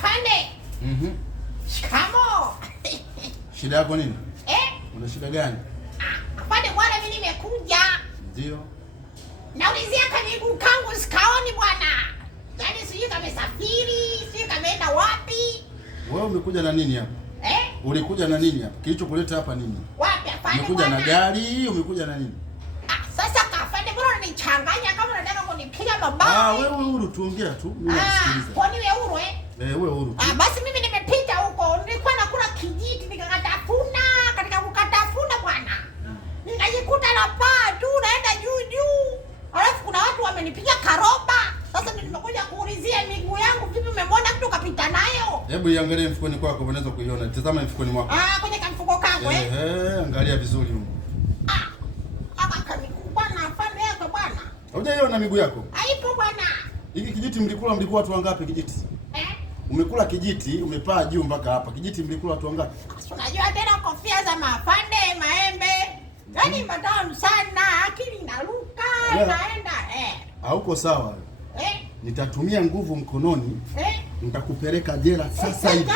Afande. Shikamo. Shida yako nini? Una shida gani? Afande bwana, mimi nimekuja. Ndio. Naulizia kanigu kangu sikaoni bwana. Yaani sijui kamesafiri, sijui kameenda wapi. Wewe umekuja na nini hapa? Ulikuja na nini hapa? Kilichokuleta hapa nini? Wapi afande? Umekuja na gari, umekuja na nini? Sasa afande, mbona unanichanganya kama unataka kunipiga mabaya? Wewe huru tuongea tu, mimi nasikiliza. Kwani wewe huru wewe huru. Basi mimi nimepita huko, nilikuwa nakula kijiti nikakatafuna, katika kukatafuna bwana. Nikajikuta na paa tu naenda juu. Alafu kuna watu wamenipiga karoba. Sasa nimekuja kuulizia miguu yangu vipi, umemwona mtu kapita nayo? Hebu iangalie mfukoni kwako, unaweza kuiona. Tazama mfukoni mwako. Kwenye kamfuko kangu angalia vizuri huko. Kamiguu bwana, afande yako bwana. Hujaiona miguu yako? Haipo bwana. Hiki kijiti mlikuwa watu wangapi kijiti? Umekula kijiti, umepaa juu mpaka hapa. Kijiti mlikula watu wangapi? Unajua tena kofia za mafande, maembe. Yaani matamu sana, akili inaruka, naenda Hauko sawa. Nitatumia nguvu mkononi. Nitakupeleka jela sasa hivi.